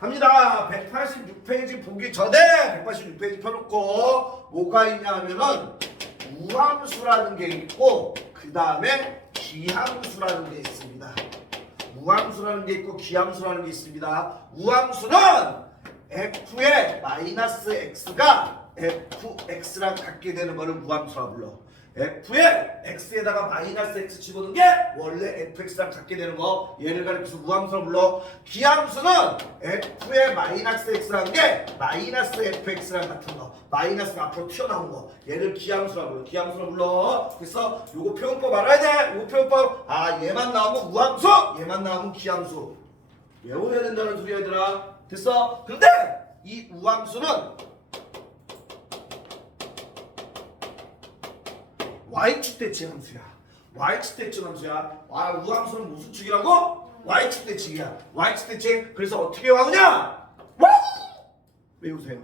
갑니다. 186페이지 보기 전에 186페이지 펴놓고 뭐가 있냐 하면은 우함수라는 게 있고 그 다음에 기함수라는 게 있습니다. 우함수라는 게 있고 기함수라는 게 있습니다. 우함수는 f의 마이너스 x가 fx랑 같게 되는 거를 우함수라 불러. f의 x에다가 마이너스 x 집어넣은 게 원래 fx랑 같게 되는 거 얘를 가리켜서 우함수라 불러. 기함수는 f의 마이너스 x라는 게 마이너스 fx랑 같은 거 마이너스가 앞으로 튀어나온 거 얘를 기함수라 불러. 기함수라 불러. 그래서 요거 표현법 알아야 돼. 요거 표현법 얘만 나오면 우함수 얘만 나오면 기함수 외워야 된다는 소리야 얘들아. 됐어? 근데 이 우함수는 y축 대칭 함수야. y축 대칭 함수야. 우함수는 무슨 축이라고? y축 대칭이야. y축 대칭. 그래서 어떻게 나오냐? 와우! 외우세요.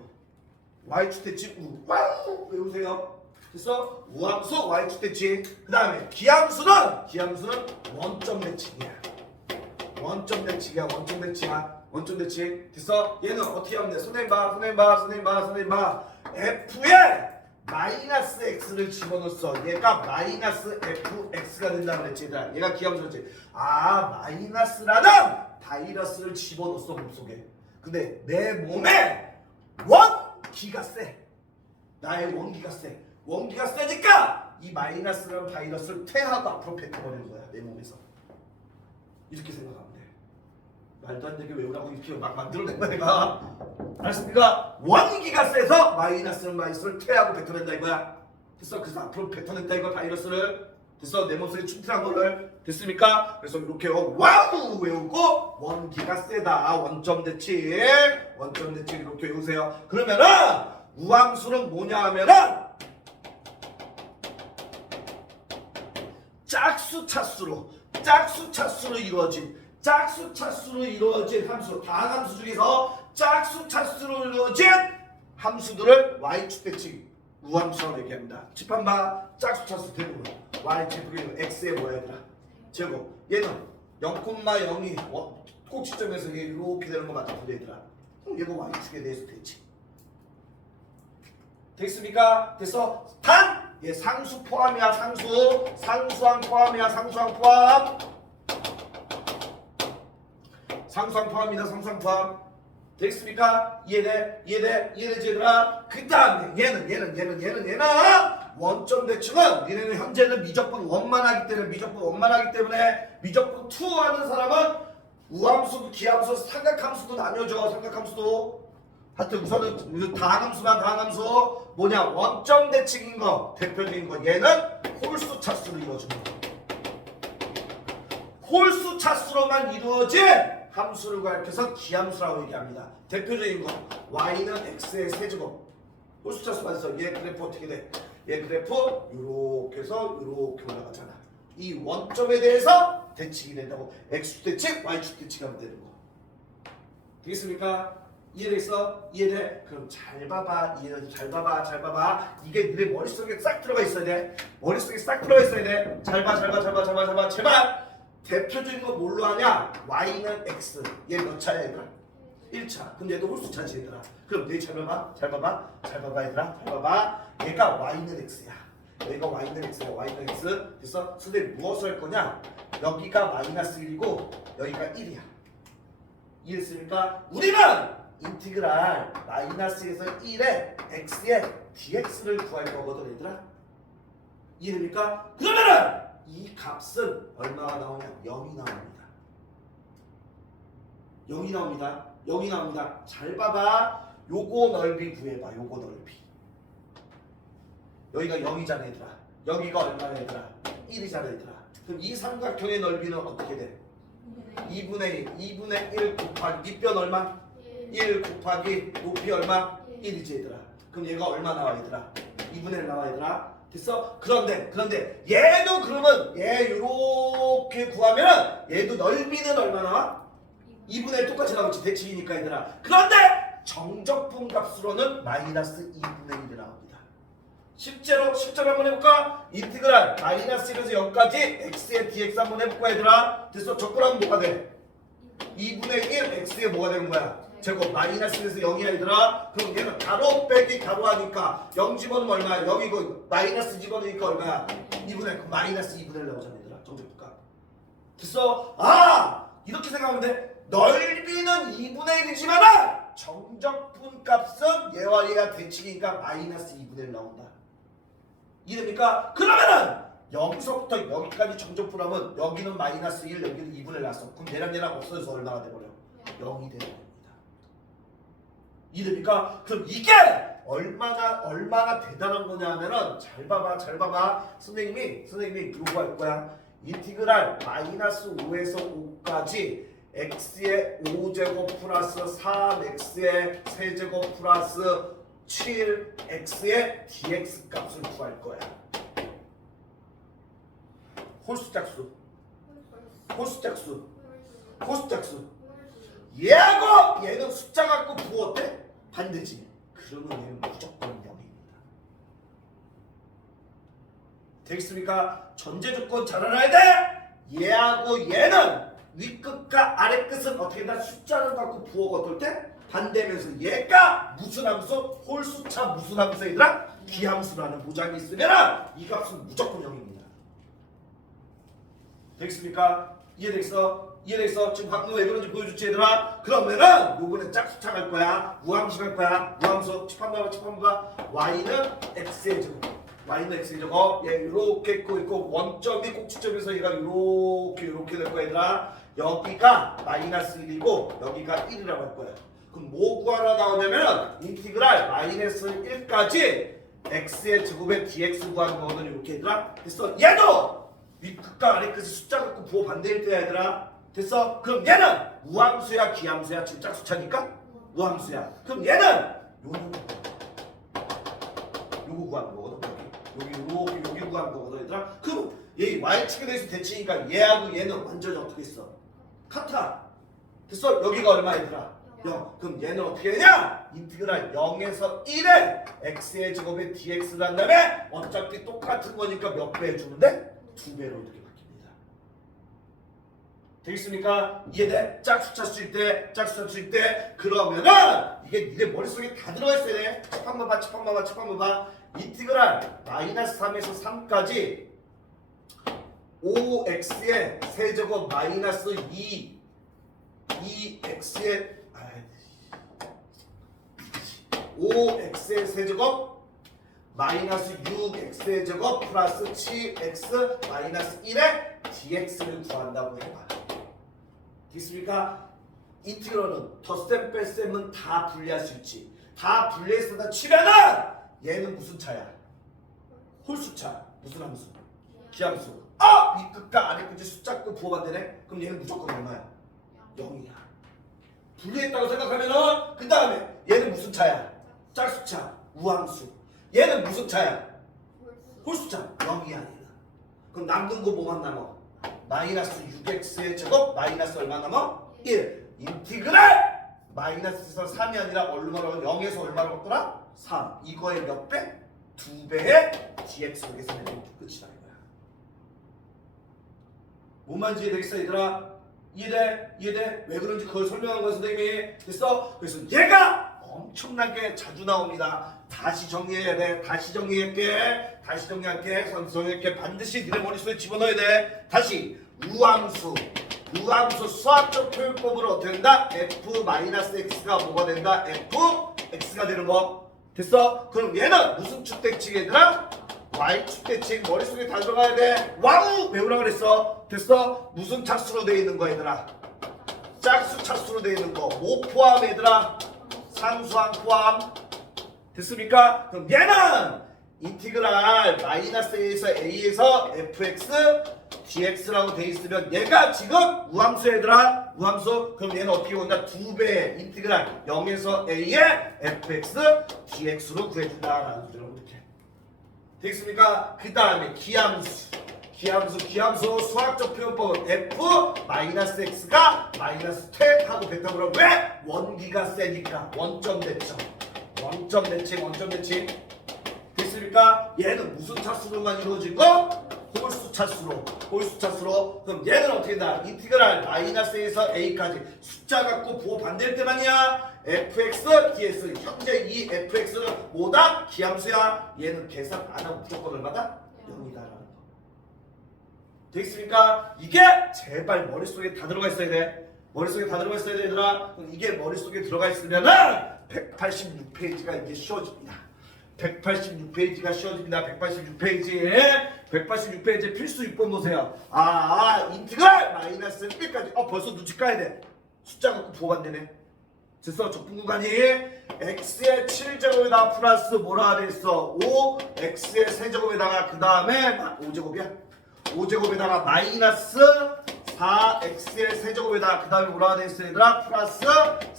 y축 대칭 우. 와우! 외우세요. 그래서 우함수 y축 대칭. 그 다음에 기함수는 원점 대칭이야. 원점 대칭이야. 원점 대칭이야. 원점 대칭. 됐어? 얘는 어떻게 하면 돼? 선생님 봐. f의 마이너스 x를 집어넣었어. 얘가 마이너스 fx가 된다고 그랬지. 얘가 기함수였지. 마이너스라는 바이러스를 집어넣었어 몸속에. 근데 내 몸에 원기가 세. 나의 원기가 세. 원기가 세니까 이 마이너스라는 바이러스를 퇴하고 앞으로 뱉어버리는 거야. 내 몸에서. 이렇게 생각하면 돼. 말도 안 되게 외우라고 이렇게 막 만들어낸 거야 내가. 알았습니까? 원기가 세서 마이너스를 퇴하고 뱉어낸다 이거야. 됐어? 그래서 앞으로 뱉어낸다 이거 바이러스를. 됐어? 내 몸속에 충분한 거를. 됐습니까? 그래서 이렇게 와우 외우고 원기가 세다. 원점 대칭 이렇게 외우세요. 그러면은 우함수는 뭐냐 하면은 짝수 차수로 이루어진 함수, 다항함수 중에서 짝수 차수로 이루어진 함수들을 y축 대칭 우함수라고 얘기합니다. 칠판 봐. 짝수 차수 대부분 y축 x의 뭐야 얘들아? 제곱. 얘는 0,0이 꼭지점에서 이렇게 되는 거 맞아 얘들아. 그럼 얘도 y축에 대해서 대칭. 됐습니까? 됐어? 단! 얘 상수 포함이야. 상수항 포함이야. 상수항 포함입니다. 상수항 포함. 됐습니까? 이해돼 얘들아. 그 다음에 얘는 원점 대칭은 얘네는 현재는 미적분 원만 하기 때문에 미적분 2 하는 사람은 우함수도 기함수 삼각함수도 나뉘어져. 삼각함수도 하여튼 우선은 다항함수 뭐냐 원점 대칭인 거 대표적인 거 얘는 홀수 차수로 이루어지는 거. 홀수 차수로만 이루어진 함수를 가리켜서 기함수라고 얘기합니다. 대표적인 거 y는 x의 세제곱. 홀수 차수 맞아서 얘 그래프 어떻게 돼? 얘 그래프 이렇게 해서 이렇게 올라가잖아. 이 원점에 대해서 대칭이 된다고. x축 대칭, y축 대칭하면 되는 거. 되겠습니까? 이해됐어? 이해돼? 그럼 잘 봐봐. 잘 봐봐. 이게 네 머릿속에 싹 들어가 있어야 돼. 잘 봐. 제발. 대표적인 거 뭘로 하냐? y는 x. 얘 몇 차야 얘들아? 1차. 그럼 얘도 홀수 차지 얘들아. 그럼 네 잘 봐봐 얘들아. 잘 봐봐. 얘가 y는 x야. 여기가 y는 x. 됐어? 선생님 무엇을 할 거냐? 여기가 마이너스 1이고 여기가 1이야. 이해했습니까? 우리는 인티그랄 마이너스에서 1에 x의 dx를 구할 거거든 얘들아. 이해됩니까? 그러면은 이 값은 얼마가 나오냐? 0이 나옵니다. 잘 봐봐. 요거 넓이 구해봐. 요거 넓이. 여기가 0이잖아 얘들아. 여기가 얼마야 얘들아? 1이잖아 얘들아. 그럼 이 삼각형의 넓이는 어떻게 돼? 2분의 1 곱하기 밑변 얼마? 1 곱하기 높이 얼마? 1이지 얘들아. 그럼 얘가 얼마 나와 얘들아? 2분의 1 나와 얘들아. 됐어? 그런데 얘도 그러면 얘 요렇게 구하면 얘도 넓이는 얼마 나와? 2분의 1 똑같이 나오지. 대칭이니까 얘들아. 그런데 정적분 값으로는 마이너스 2분의 1이 나옵니다. 실제로 한번 해볼까? 인티그랄 마이너스 1에서 0까지 x의 dx 한번 해볼까 얘들아? 됐어? 적분하면 뭐가 돼? 2분의 1 x에 뭐가 되는 거야? 제곱 마이너스에서 0이야 얘들아. 그럼 얘는 가로 빼기 가로 하니까 0 집어넣으면 얼마야? 여기고 마이너스 집어넣으니까 얼마야? 2분의 1 마이너스 2분의 1 나오잖아 얘들아. 정적분값 됐어? 아 이렇게 생각하면 돼. 넓이는 2분의 1이지만 정적분 값은 얘와 얘가 대칭이니까 마이너스 2분의 1 나온다. 이해됩니까? 그러면은 여기서부터 여기까지 정적분하면 여기는 마이너스 1 여기는 2분의 1 났어. 그럼 얘랑 없어져서 얼마가 돼버려? 0이 되는 겁니다. 이해됩니까? 그럼 이게 얼마나 대단한 거냐 하면은 잘 봐봐. 선생님이 요구할 거야. 인티그랄 마이너스 5에서 5까지 x의 5제곱 플러스 3x의 세제곱 플러스 7x의 dx 값을 구할 거야. 홀수짝수 얘하고 얘는 숫자 갖고 부었대? 반대지. 그러면 얘는 무조건 0입니다. 되겠습니까? 전제 조건 잘 알아야 돼. 얘하고 얘는 윗끝과 아랫끝은 어떻게 다 숫자를 갖고 부어가 어떨 때? 반대면서 얘가 무슨 함수? 홀수차 무슨 함수 얘들아? 기함수라는 보장이 있으면 이 값은 무조건 0입니다. 되겠습니까? 이해되겠어? 지금 방금 왜 그런지 보여줬지 얘들아? 그러면은 요번에 짝수차 갈 거야. 우함수 갈 거야. 우함수 칩한번 y는 x의 제곱 얘 요렇게 있고 원점이 꼭지점에서 얘가 요렇게 될 거야 얘들아. 여기가 마이너스 1이고 여기가 1이라고 할 거야. 그럼 뭐 구하러 나오냐면 인티그랄 마이너스 1까지 x의 제곱에 dx 구하는 거거든. 이렇게 얘들아. 됐어? 얘도 윗끝과 아랫끝이 숫자 갖고 부호 반대일 때야 얘들아. 됐어? 그럼 얘는 우함수야 기함수야? 지금 짝수차니까 우함수야. 그럼 얘는 요거 구하는 거거든. 여기 구하는 거거든 얘들아. 그럼 얘 y축에 대해서 대칭이니까 얘하고 얘는 완전히 어떻게 있어? 같아. 됐어? 여기가 얼마 얘들아? 0. 그럼 얘는 어떻게 되냐? 인티그랄 0에서 1에 x의 제곱에 dx를 한 다음에 어차피 똑같은 거니까 몇 배 해주면 돼? 2배로 이렇게 바뀝니다. 되겠습니까? 이해돼? 짝수차 쓸 때 그러면은 이게 니네 머릿속에 다 들어가 있어야 돼. 첫 한번 봐. 인티그랄 마이너스 3에서 3까지 5x의 세제곱 마이너스 2x의 5x의 세제곱 마이너스 6x의 제곱 플러스 7x 마이너스 1의 dx를 구한다고 해봐. 됐습니까? 인티그럴은 덧셈 뺄셈은 다 분리할 수 있지. 다 분리해서 다 치면은 얘는 무슨 차야? 홀수차. 무슨 함수? 기함수. 윗끝과 아랫끝이 숫자고 부호가 되네? 그럼 얘는 무조건 얼마야? 0이야. 분리했다고 생각하면은 그 다음에 얘는 무슨 차야? 짝수차. 우함수. 얘는 무슨 차야? 홀수차. 0이야 얘는. 그럼 남는 거 뭐만 남아? 마이너스 6x의 제곱 마이너스 얼마 남아? 1. 인티그랄 마이너스에서 3이 아니라 얼마로 0에서 얼마로 갔더라? 3. 이거의 몇 배? 2배의 dx로 계산해 주면 끝이다 이거야. 뭔 말인지 이해되겠어 얘들아? 이해돼? 왜 그런지 그걸 설명한 거야 선생님이. 됐어? 그래서 얘가 엄청나게 자주 나옵니다. 다시 정리해야 돼. 다시 정리할게. 선생님께 반드시 니네 머릿속에 집어넣어야 돼. 다시 우함수 수학적 표현법으로 어떻게 된다? f-x가 뭐가 된다? fx가 되는 거. 됐어? 그럼 얘는 무슨 축대칭 얘들아? y축 대칭. 머릿속에 다 들어가야 돼. 와우! 외우라 그랬어. 됐어? 무슨 차수로 되어 있는 거 얘들아? 짝수 차수로 되어 있는 거. 뭐 포함 얘들아? 상수항 포함. 됐습니까? 그럼 얘는 인티그랄 마이너스 a에서 fx dx라고 돼 있으면 얘가 지금 우함수 얘들아. 우함수. 그럼 얘는 어떻게 온다? 2배 인티그랄 0에서 a의 fx dx로 구해준다라는 소리라고 이렇게. 되겠습니까? 그 다음에 기함수 수학적 표현법은 f-x가 마이너스 퇴 하고 뱉어보라고. 왜? 원기가 세니까. 원점 대칭. 됐습니까? 얘는 무슨 차수로만 이루어진 거? 홀수 홀수차수로 그럼 얘는 어떻게 된다? 인티그랄 마이너스에서 a까지 숫자 갖고 부호 반대일 때만이야. fx, dx 현재 이 fx는 뭐다? 기함수야. 얘는 계산 안 하고 무조건 얼마다? 0이다라는 거. 되겠습니까? 이게 제발 머릿속에 다 들어가 있어야 돼. 머릿속에 다 들어가 있어야 돼 얘들아. 그럼 이게 머릿속에 들어가 있으면은 186페이지가 이제 쉬워집니다. 186페이지가 쉬워집니다. 186페이지 필수 6번 보세요. 인티그랄 마이너스 1까지 벌써 눈치 까야 돼. 숫자 갖고 부호 반대네. 됐어. 적분 구간이 x의 7제곱에다가 플러스 뭐라 그랬어? 5 x의 세제곱에다가 그 다음에 5제곱이야. 5제곱에다가 마이너스 4x의 세제곱에다가 그 다음에 뭐라 그랬어 얘들아? 플러스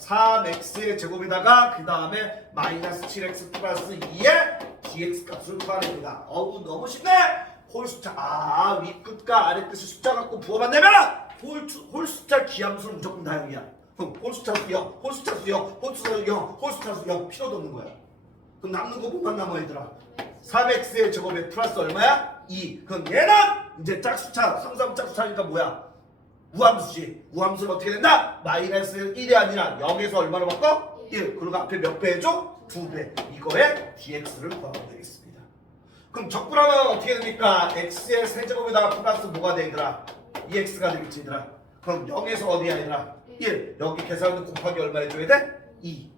3x의 제곱에다가 그 다음에 마이너스 7x 플러스 2의 dx 값을 구하랍니다. 어우 너무 쉽네. 홀숫자 윗끝과 아랫끝이 숫자 갖고 부호 반대면 홀숫자 기함수는 무조건 다형이야. 그럼 홀수차 수요, 홀수차 수요, 홀수차 수요, 홀수차 수요 필요도 없는 거야. 그럼 남는 거 뭐만 남아 얘들아? 3x의 제곱에 플러스 얼마야? 2. 그럼 얘는 이제 짝수차, 3, 3 짝수차니까 뭐야? 우함수지. 우함수는 어떻게 된다? 마이너스 1이 아니라 0에서 얼마로 바꿔? 1. 그리고 앞에 몇 배 해줘? 2배. 이거에 dx를 구하면 되겠습니다. 그럼 적분하면 어떻게 됩니까? x의 세제곱에다가 플러스 뭐가 돼 얘들아? 2x가 되겠지 얘들아. 그럼 0에서 어디야 얘들아? 1. 여기 계산은 곱하기 얼마 해줘야 돼? 2.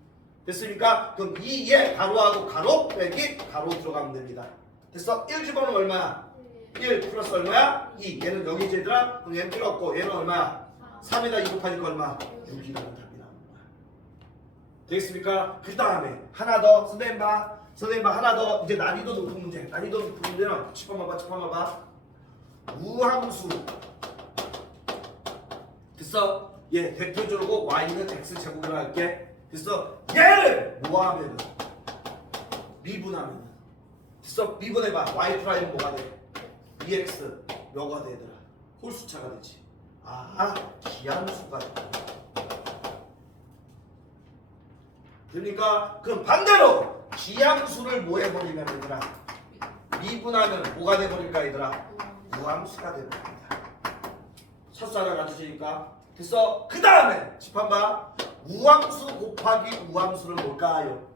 됐으니까 그럼 2에 가로하고 가로 빼기 가로 들어가면 됩니다. 됐어? 1 집어넣으면 얼마야? 1 플러스 얼마야? 2. 얘는 0이지 얘들아? 그럼 얘는 필요 없고 얘는 얼마야? 3에다 2 곱하니까 얼마? 6이라는 답이 나오는 거야. 되겠습니까? 그 다음에 하나 더 선생님 봐 하나 더 이제 난이도 높은 문제. 난이도 높은 문제는 짚어봐 우함수 됐어? 얘 대표적으로 y는 x제곱이라고 할게. 됐어? 얘를 모아하면은 미분하면은 됐어? 미분해봐. y 프라임 뭐가 돼? 2x 뭐가 돼 얘들아? 홀수차가 되지. 기함수가 돼. 그러니까 그럼 반대로 기함수를 뭐 해버리면 얘들아? 미분하면 뭐가 돼버릴까 얘들아? 무함수가 돼버립니다. 첫수 하나 가주시니까 됐어? 그 다음에 집한 봐. 우함수 곱하기 우함수는 뭘까요?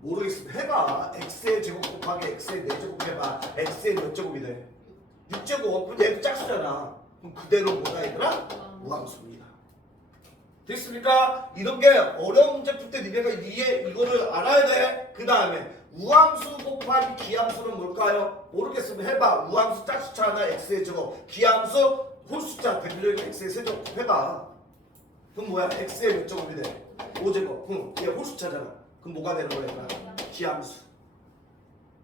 모르겠어. 해봐. x의 제곱 곱하기 x의 4제곱 해봐. x의 몇 제곱이 돼? 6제곱. 그럼 얘도 짝수잖아. 그럼 그대로 뭐가 얘들아? 우함수입니다. 됐습니까? 이런 게 어려운 문제 풀 때 니네가 이거를 알아야 돼. 그 다음에 우함수 곱하기 기함수는 뭘까요? 모르겠으면 해봐. 우함수 짝수차 하나 x의 제곱, 기함수 홀수차 대표적인 x의 세제곱 해봐. 그럼 뭐야? x의 몇 제곱이 돼? 5제곱. 그럼 얘 홀수차잖아. 그럼 뭐가 되는 거야? 기함수.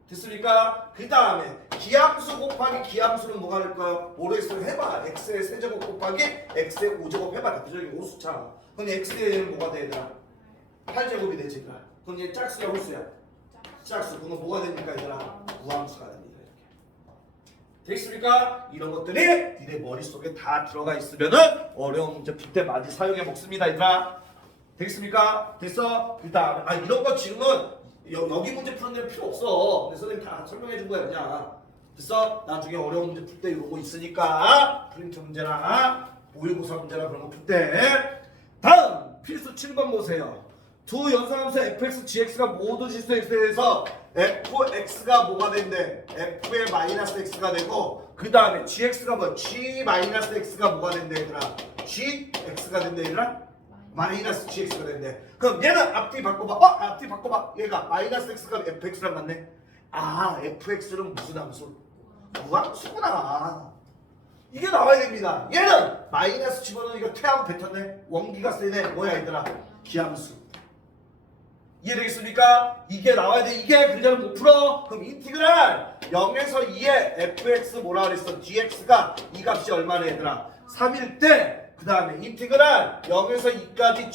됐습니까? 그 다음에 기함수 곱하기 기함수는 뭐가 될까요? 모르겠으면 해봐. x의 세제곱 곱하기 x의 5제곱 해봐. 대표적인 홀수차. 그럼 x의 얘는 뭐가 돼 얘들아? 8제곱이 되지 얘들아. 그럼 얘 짝수야 홀수야? 짝수. 그럼 뭐가 됩니까 얘들아? 우함수가 됩니다. 되겠습니까? 이런 것들이 니네 머릿속에 다 들어가 있으면은 어려운 문제 풀 때 많이 사용해 먹습니다 얘들아. 되겠습니까? 됐어? 그 다음에 이런 거 지금은 여기 문제 푸는 데는 필요 없어. 근데 선생님 다 설명해 준 거야 그냥. 됐어? 나중에 어려운 문제 풀 때 이런 거 있으니까 프린트 문제나 모의고사 문제나 그런 거 풀 때. 다음 필수 7번 보세요. 두 연산함수 fx, gx가 모두 실수 x에 대해서 fx가 뭐가 된대? f의 마이너스 x가 되고 그 다음에 gx가 뭐야? g 마이너스 x가 뭐가 된대 얘들아? gx가 된대 얘들아? 마이너스 gx가 된대. 그럼 얘는 앞뒤 바꿔봐. 앞뒤 바꿔봐. 얘가 마이너스 x가 fx랑 같네. fx는 무슨 함수? 무함수구나. 이게 나와야 됩니다. 얘는 마이너스 집어넣으니까 퇴하고 뱉었네. 원기가 세네. 뭐야 얘들아? 기함수. 이해되겠습니까? 이게 나와야 돼. 이게 그대로 못 풀어. 그럼 인티그랄 0에서 2에 fx 뭐라 그랬어? dx가 이 값이 얼마나 얘들아? 3일 때 그 다음에 인티그랄 0에서 2까지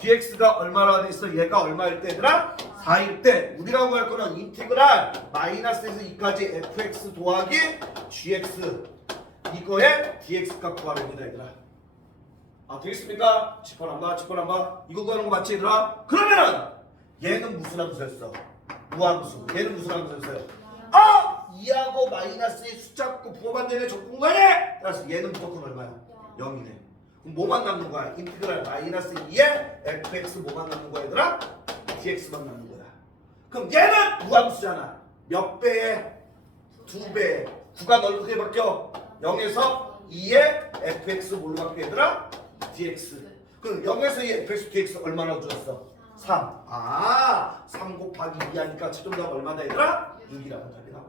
dx가 얼마나 돼 있어? 얘가 얼마일 때 얘들아? 4일 때 우리라고 할 거는 인티그랄 마이너스에서 2까지 fx 더하기 gx 이거에 dx 값 구하랍니다 얘들아. 되겠습니까? 짚어놔봐. 이거 구하는 거 맞지 얘들아? 그러면은 얘는 무슨 함수였어? 무함수. 얘는 무슨 함수였어요? 2하고 마이너스의 숫자고 부호반대의 적분간에 따라서 얘는 무조건 얼마야? 0이네. 그럼 뭐만 남는 거야? 인티그랄 마이너스 2에 fx 뭐만 남는 거야 얘들아? dx만 남는 거야. 그럼 얘는 무함수잖아. 몇 배에? 2배. 9가 넓게 바뀌어. 0에서 2에 fx 뭘로 바뀌어 얘들아? dx. 그럼 0에서 2에 fx dx 얼마나 줄었어? 3. 아, 3 곱하기 2 하니까 최종답 얼마다 얘들아? 6이라고 답이 나와.